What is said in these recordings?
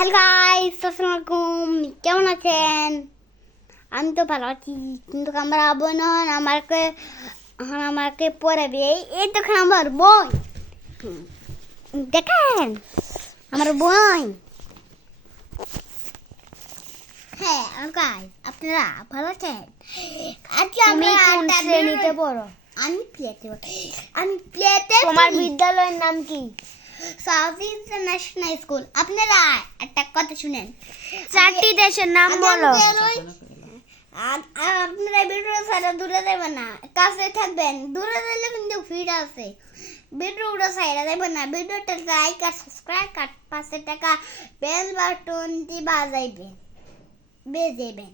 Hello guys, আসসালামু আলাইকুম। কেমন আছেন? আমি তো ভালো আছি, কিন্তু আমরা বোন আমাকে পড়াবে। এই তো আমার বোন, দেখেন আমার বোন। হ্যাঁ গাইস, আপনারা ভালো আছেন? আজকে আমরা কোন শ্রেণীতে পড়ো? আমি প্লেতে তোমার বিদ্যালয়ের নাম কি? South international school. আপনারা একটা কথা শুনেন, চারটি দেশের নাম বলো। আপনারা ভিডিও ছাড়া দূরে যাবেন না, কাছে থাকবেন। দূরে গেলে কিন্তু ভিড় আছে, ভিডিওটা ছাড়া যাবেন না। ভিডিওটা লাইক আর সাবস্ক্রাইব আর 5 টাকা বেল বাটনটি বেজাবেন।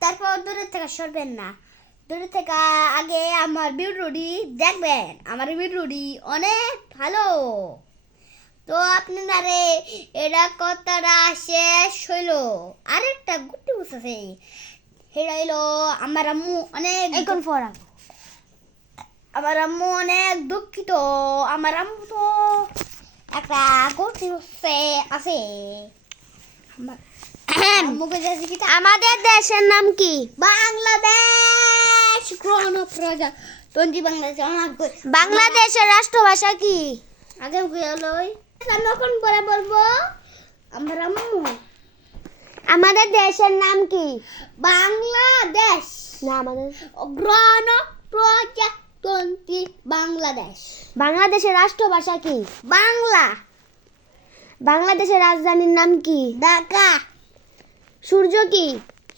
তারপর দূরে থেকে সরবেন না, দূরে থেকে আগে আমার ভিডিওটি দেখবেন। আমার ভিডিওটি অনেক ভালো। তো আপনারা এটা কতটা শেষ হইলো, আরেকটা গুটি বসেছে। সেটা হইলো আমার আম্মু অনেক এখন পড়া। আমার আম্মু অনেক দুঃখিত। আমার আম্মু তো একটা গুটি আছে। আম্মুকে যাচ্ছি কি আমাদের দেশের নাম কি? বাংলাদেশ প্রজা তন্ত্রী বাংলাদেশ। বাংলাদেশের রাষ্ট্রভাষা কি? আগে গেলই আমি এখন পরে বলবো। আমার আম্মু আমাদের দেশের নাম কি? বাংলাদেশ না, আমাদের গণপ্রজাতন্ত্রী বাংলাদেশ। বাংলাদেশের রাষ্ট্রভাষা কি? বাংলা। বাংলাদেশের রাজধানীর নাম কি? ঢাকা। সূর্য কি?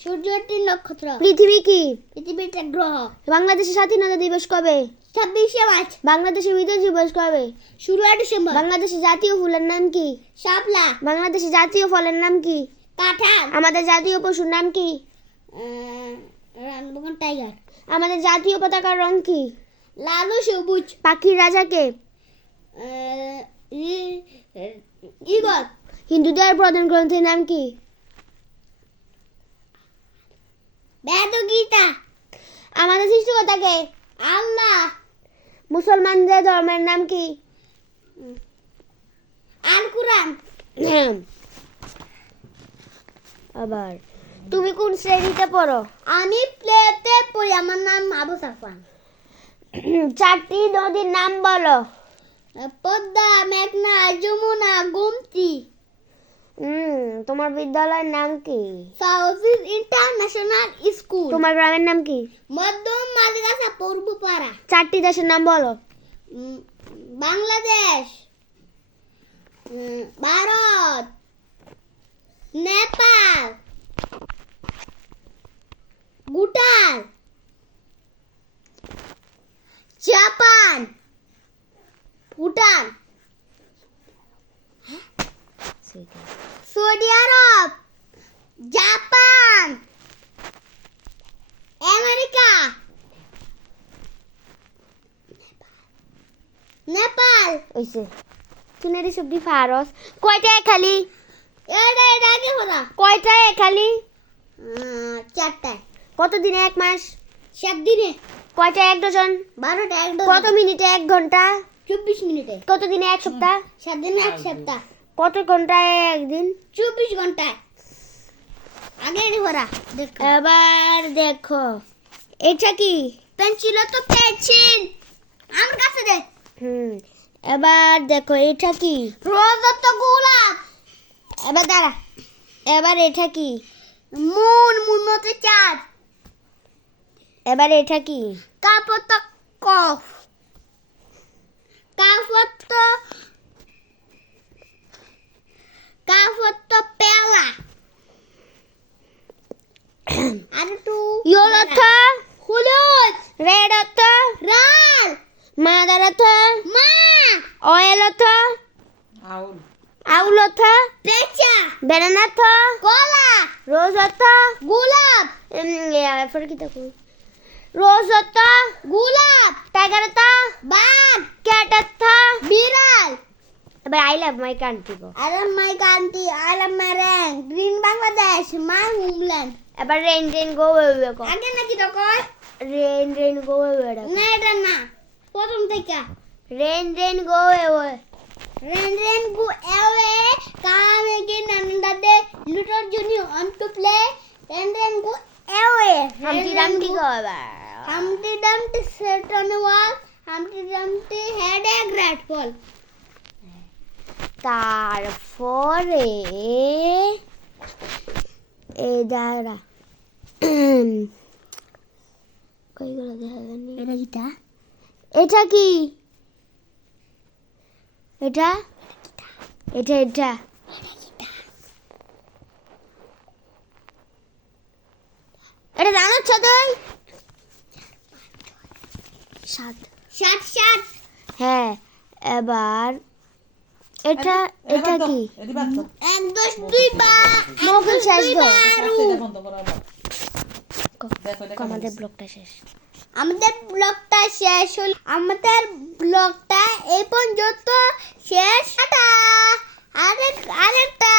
সূর্যটি নক্ষত্র। পৃথিবী কি? পৃথিবীটা গ্রহ। বাংলাদেশের স্বাধীনতা দিবস কবে? 26শে মার্চ। বাংলাদেশের বিজয় দিবস কবে? 16 ডিসেম্বর। বাংলাদেশের জাতীয় ফুলের নাম কি? শাপলা। বাংলাদেশের জাতীয় ফলের নাম কি? কাঁঠাল। আমাদের জাতীয় পশুর নাম কি? রানবগন টাইগার। আমাদের জাতীয় পতাকার রং কি? লাল ও সবুজ। পাখির রাজাকে? ঈগল। হিন্দুদের প্রধান গ্রন্থের নাম কি? বেদ ও গীতা। আমাদের সৃষ্টিকর্তাকে? আল্লাহ। মুসলমানদের ধর্মের নাম কি? আল কুরআন। আবার তুমি কোন শ্রেণীতে পড়ো? আমি প্লেতে পড়ি। আমার নাম আবু সাফান। চারটি নদীর নাম বলো। পদ্মা, মেঘনা, যমুনা, গোমতী। তোমার বিদ্যালয়ের নাম কি? South international school. তোমার গ্রামের নাম কি? মধ্যম মাদ্রাসা পূর্বপাড়া। চারটি দেশের নাম বলো। বাংলাদেশ, ভারত, নেপাল, ভুটান, জাপান, ভুটান, সৌদি আরব, জাপান, আমেরিকা, নেপাল। ওইসে চুনেরি সবজি ফারস। কয়টায় খালি? এটা আগে হরা কয়টায় খালি? 4টায়। কতদিনে এক মাস? 7 দিনে। কয়টায় এক ডজন? 12টা এক কত মিনিটে এক ঘন্টা? 24 মিনিটে। কত দিনে এক সপ্তাহ? 7 দিনে এক সপ্তাহ। কত ঘন্টায় একদিন? 24 ঘন্টায়। আগে হরা দেখো। এবার দেখো এটা কি? পেন্সিল তো পেন্সিল আমার কাছে দে। এবার দেখো এটা কি? রোজ তো গোলাপ। এবার দাঁড়া। এবার এটা কি? মুন মতে চাঁদ। এবার এটা কি? কাপড় তো কফ। কাপড় তো পেলা। আর তু ইয়েলো অর্থ? হলুদ। রেড অর্থ? লাল। মাদার অর্থ? মা। অয়েল অর্থ? আউল অর্থ? পেঁচা। ব্যানানা অর্থ? কলা। রোজ অর্থ? গোলাপ। এরপর কি দেখো? রোজ অর্থ? গোলাপ। টাইগার অর্থ? বাঘ। ক্যাট অর্থ? বিড়াল। এবার I love my country go. I love my country, I love my rank. Green Bangladesh, my homeland. এবার rain rain go away go. আগে নাকি তখন? Rain rain go away go. না এটা না, প্রথম থেকে। Rain rain go away. Rain, rain, go away. Come again and Humpty Dumpty sat on a wall. Humpty Dumpty had a great fall. তারপরে এই দাঁড়া কইগুলো দেখা জানি এটা কিটা? এটা কি এটা এটা এটা এটা জানোছ তুই সাত Shut, shut. হ্যাঁ এবার এটা এটা কি এক দোষ দুই বা মোগল শেষ তো আরু। আমাদের ব্লগটা শেষ আমাদের ব্লগটা শেষ হল। আমাদের ব্লগটা এই পর্যন্ত শেষ। টাটা। আরেকটা